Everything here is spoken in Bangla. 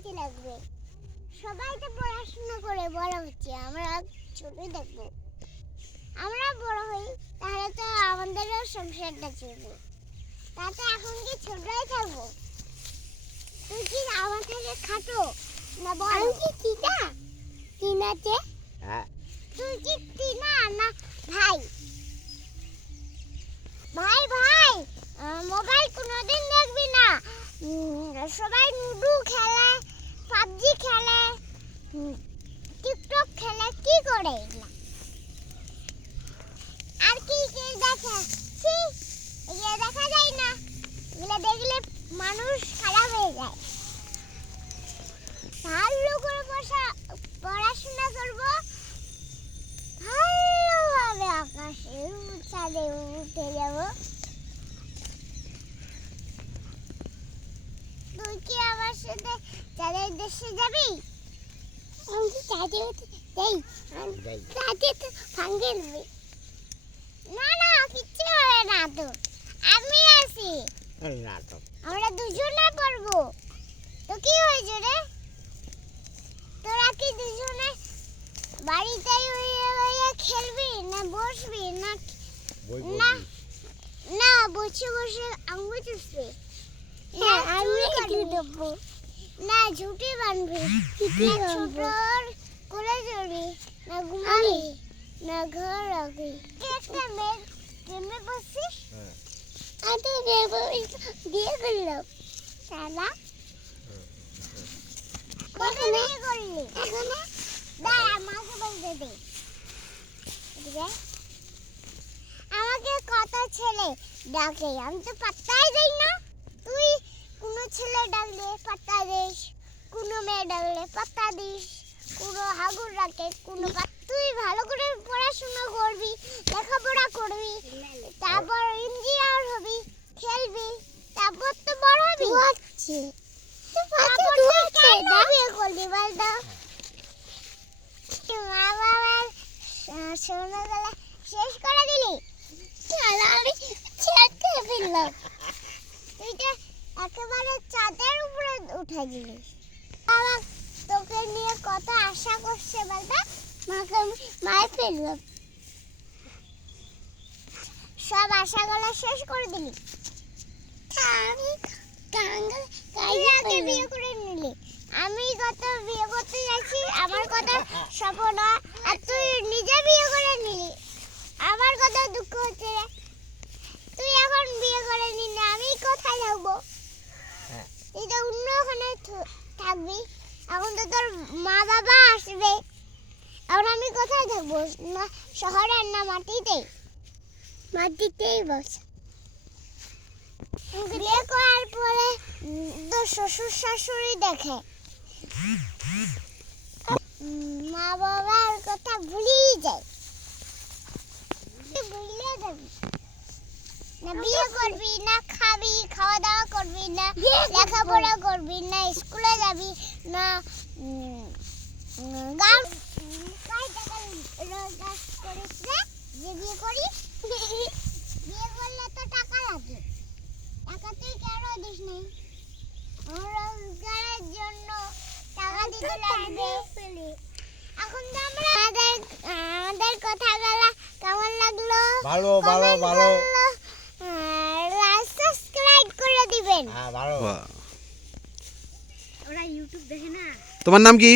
কাছে লাগবে। সবাই তো পড়াশোনা করে বড় হচ্ছে, আমরা ছোটই থাকবো। আমরা বড় হই তাহলে তো আমাদেরও সংসারটা চলবে। তাতে এখন কি ছোটই থাকবো? তুই কি আমার থেকে খাটো না বড়? আমি কি টিনা? টিনাতে? হ্যাঁ। তুই কি টিনা না ভাই? ভাই ভাই মোবাইল কোনোদিন দেখবি না। সবাই লুডো খেলে, পাবজি খেলে, টিকটক খেলে, কি করে এগুলা? আর কি কি দেখে? ছি, এগুলা দেখা যায় না। এগুলা দেখলে মানুষ খারাপ হয়ে যায়। ভালো করে পড়াশোনা করবো, ভালোভাবে আকাশে চাঁদে উঠে যাবো। তুই কি আমার সাথে চাঁদের দেশে যাবি? আমি কি চাঁদে উঠে যাই? চাঁদে তো ভাঙে যাবে। না না, কিচ্ছু হবে না তো, আমি আছি। আমরা দুজনে পড়বো। তো কি হয়েছে রে? তোরা কি দুজনে বাড়িতেই খেলবি না বসবি না? না না, বসে বসে আঙ্গুল চুষবি। হ্যাঁ, আমি কি দেবো? না ঝুঁটি বাঁধবি, ছোটর কোলে চড়বি, না ঘুমাবি, না ঘর রাখবি। একটা মেয়ে বসছিস? আমি তো বিয়ে করলাম। সালা কবে বিয়ে করলি? এখন দাঁড়া, মাকে বলতে দে। আমাকে কত ছেলে ডাকে, আমি তো পাত্তাই দেই না। তুই কোনো ছেলে ডাকলে পাত্তা দিস, কোনো মেয়ে ডাকলে পাত্তা দিস, কোনো হাগুর ডাকে কোনো। তুই ভালো করে পড়াশোনা করবি, লেখাপড়া করবি, তারপর ইঞ্জিনিয়ার হবি, খেলবি, তারপর তো বড় হবি। বিয়ে করবি বলতো? মা বাবার সোনাগুলা শেষ করে দিলি। আমি ছেড়ে ফেললাম। তুই তো একেবারে চাঁদের উপরে উঠে দিলি। বাবা তোকে নিয়ে কত আশা করছে বলতো? মাকে মার ফেললাম, সব আশাগুলো শেষ করে দিলি। আমি বিয়ে করে নিলি, আমি কত বিয়ে করতে যাচ্ছি, আমার কত স্বপ্ন, আর তুই নিজে বিয়ে করে নিলি। আমার কত দুঃখ হচ্ছে রে। তুই এখন বিয়ে করে নিলে আমি কোথায় থাকবো? তুই তো অন্য ওখানে থাকবি। এখন তো তোর মা বাবা আসবে, এখন আমি কোথায় থাকবো? না শহরে না মাটিতে? মাটিতেই বস। বিয়ে করার পরে তোর শ্বশুর শাশুড়ি দেখে, মা বাবার কথা ভুলেই যায়। ভুলে যাবি না, বিয়ে করবি না, খাবি, খাওয়া দাওয়া করবি না, লেখাপড়া করবি না, স্কুলে যাবি না, গান কয় টাকা রোজগার করিস রে যে বিয়ে করিস? বিয়ে করলে তো টাকা লাগে, টাকা তুই কেন দিস নাই? রোজগারের জন্য টাকা দিতে লাগবে। এখন তো আমরা আমাদের কথাগুলো কেমন লাগলো? ভালো ভালো ভালো। সাবস্ক্রাইব করে দিবেন। হ্যাঁ ভালো। ওরা ইউটিউব দেখে না। তোমার নাম কি?